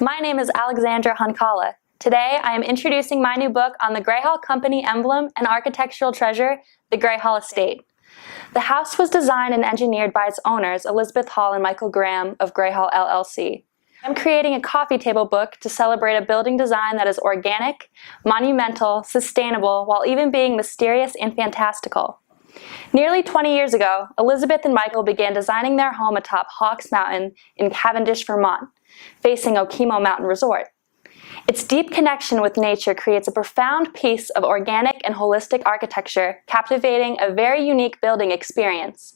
My name is Alexandra Hankala. Today, I am introducing my new book on the Grahall Company emblem and architectural treasure, the Grahall Estate. The house was designed and engineered by its owners, Elizabeth Hall and Michael Graham of Grahall LLC. I'm creating a coffee table book to celebrate a building design that is organic, monumental, sustainable, while even being mysterious and fantastical. Nearly 20 years ago, Elizabeth and Michael began designing their home atop Hawks Mountain in Cavendish, Vermont, facing Okemo Mountain Resort. Its deep connection with nature creates a profound piece of organic and holistic architecture, captivating a very unique building experience.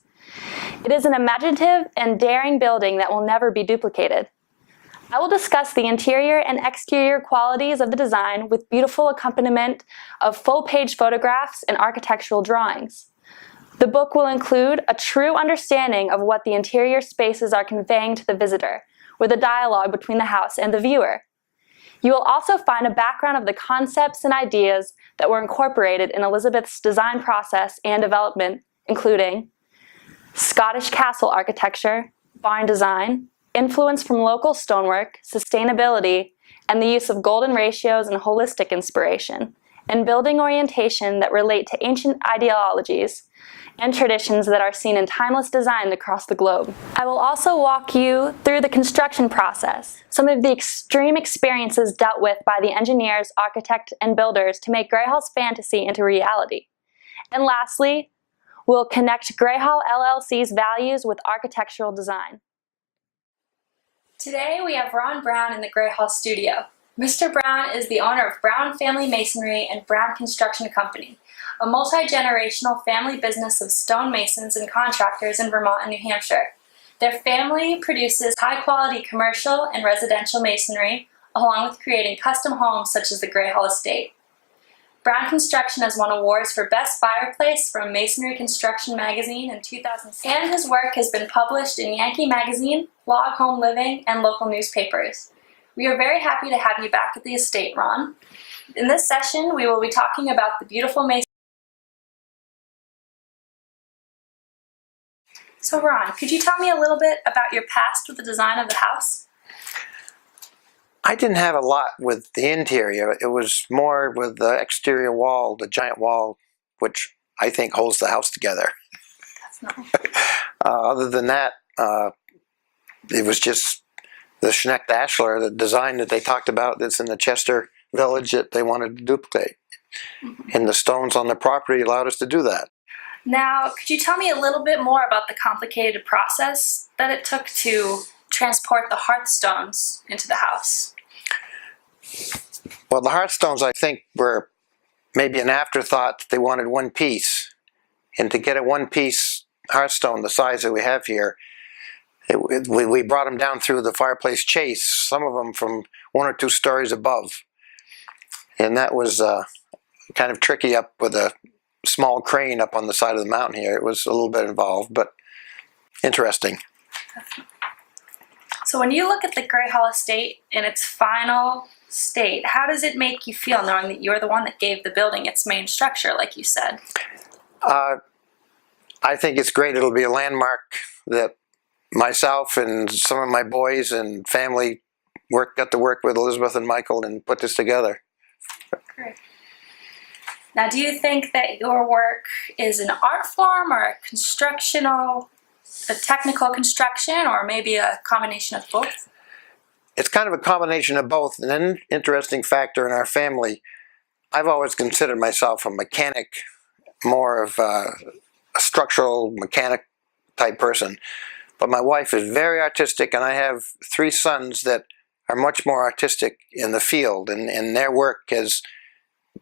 It is an imaginative and daring building that will never be duplicated. I will discuss the interior and exterior qualities of the design with beautiful accompaniment of full-page photographs and architectural drawings. The book will include a true understanding of what the interior spaces are conveying to the visitor, with a dialogue between the house and the viewer. You will also find a background of the concepts and ideas that were incorporated in Elizabeth's design process and development, including Scottish castle architecture, barn design, influence from local stonework, sustainability, and the use of golden ratios and holistic inspiration, and building orientation that relate to ancient ideologies and traditions that are seen in timeless design across the globe. I will also walk you through the construction process, some of the extreme experiences dealt with by the engineers, architects, and builders to make Grahall's fantasy into reality. And lastly, we'll connect Grahall LLC's values with architectural design. Today we have Ron Brown in the Grahall studio. Mr. Brown is the owner of Brown Family Masonry and Brown Construction Company, a multi-generational family business of stonemasons and contractors in Vermont and New Hampshire. Their family produces high-quality commercial and residential masonry, along with creating custom homes such as the Grahall Estate. Brown Construction has won awards for Best Fireplace from Masonry Construction Magazine in 2006, and his work has been published in Yankee Magazine, Log Home Living, and local newspapers. We are very happy to have you back at the estate, Ron. In this session, we will be talking about the beautiful masonry. So Ron, could you tell me a little bit about your past with the design of the house? I didn't have a lot with the interior. It was more with the exterior wall, the giant wall, which I think holds the house together. That's nice. Other than that, it was just the Schnecht Ashlar, the design that they talked about that's in the Chester village that they wanted to duplicate. And the stones on the property allowed us to do that. Now, could you tell me a little bit more about the complicated process that it took to transport the hearthstones into the house? Well, the hearthstones, I think, were maybe an afterthought. They wanted one piece. And to get a one-piece hearthstone the size that we have here, we brought them down through the fireplace chase, some of them from 1 or 2 stories above. And that was kind of tricky up with a small crane up on the side of the mountain here. It was a little bit involved, but interesting. So when you look at the Grahall Estate in its final state, how does it make you feel knowing that you're the one that gave the building its main structure, like you said? I think it's great. It'll be a landmark that myself and some of my boys and family got to work with Elizabeth and Michael and put this together. Great. Now, do you think that your work is an art form or a technical construction, or maybe a combination of both? It's kind of a combination of both. An interesting factor in our family, I've always considered myself a mechanic, more of a structural mechanic type person. But my wife is very artistic, and I have 3 sons that are much more artistic in the field, and their work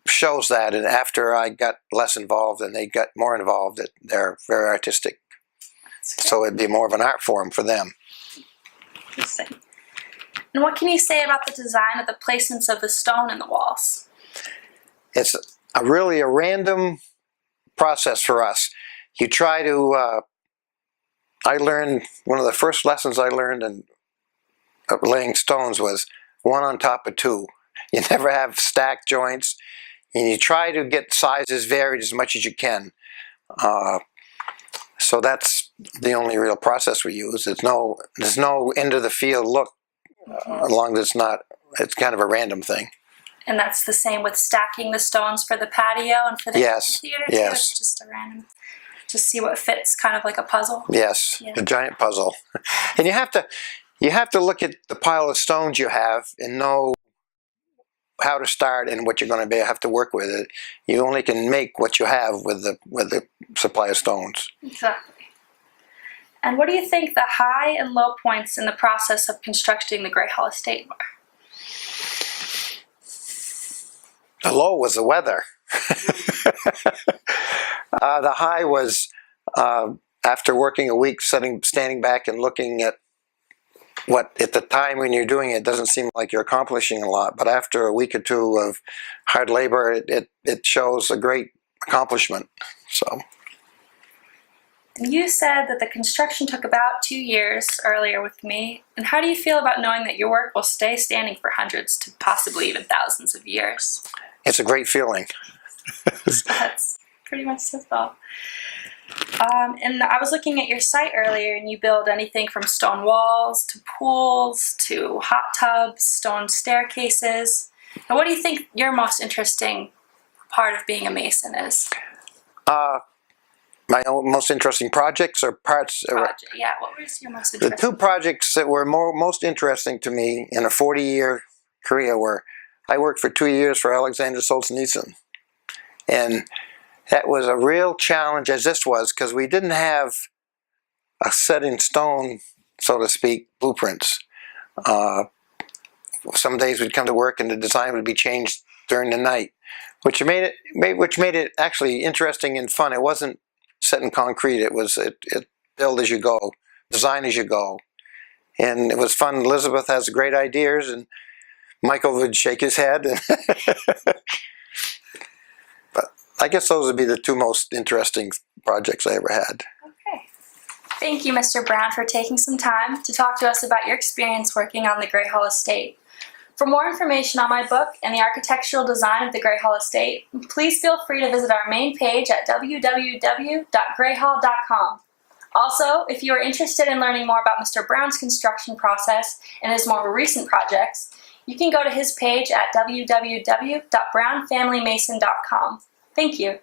shows that. And after I got less involved and they got more involved, they're very artistic. So it'd be more of an art form for them. Interesting. And what can you say about the design of the placements of the stone in the walls? It's really a random process for us. You try to, I learned, one of the first lessons I learned in laying stones was 1 on top of 2. You never have stacked joints, and you try to get sizes varied as much as you can. So that's the only real process we use. There's no end of the field look as long as it's kind of a random thing. And that's the same with stacking the stones for the patio and for the Yes, theater too? yes. It's just a random, just see what fits, kind of like a puzzle? Yes, Yeah. a giant puzzle. And you have to look at the pile of stones you have and know how to start and what you're going to have to work with it. You only can make what you have with the supply of stones. Exactly. And what do you think the high and low points in the process of constructing the Grahall estate were? The low was the weather. The high was after working a week, standing back and looking at what at the time when you're doing it doesn't seem like you're accomplishing a lot, but after a week or two of hard labor, it shows a great accomplishment. So. You said that the construction took about 2 years earlier with me. And how do you feel about knowing that your work will stay standing for hundreds to possibly even thousands of years? It's a great feeling. That's pretty much the thought. And I was looking at your site earlier, and you build anything from stone walls to pools to hot tubs, stone staircases. And what do you think your most interesting part of being a mason is? My most interesting projects or parts. Yeah, what was your most interesting? The two projects that were most interesting to me in a 40-year career were, I worked for 2 years for Alexander Solzhenitsyn, and that was a real challenge, as this was, because we didn't have a set in stone, so to speak, blueprints. Some days we'd come to work and the design would be changed during the night, which made it actually interesting and fun. It wasn't set in concrete. It was build as you go, design as you go, and it was fun. Elizabeth has great ideas, and Michael would shake his head. But I guess those would be the two most interesting projects I ever had. Okay. Thank you, Mr. Brown, for taking some time to talk to us about your experience working on the Grahall estate. For more information on my book and the architectural design of the Grahall estate, please feel free to visit our main page at www.grahall.com. Also, if you are interested in learning more about Mr. Brown's construction process and his more recent projects, you can go to his page at www.brownfamilymason.com. Thank you.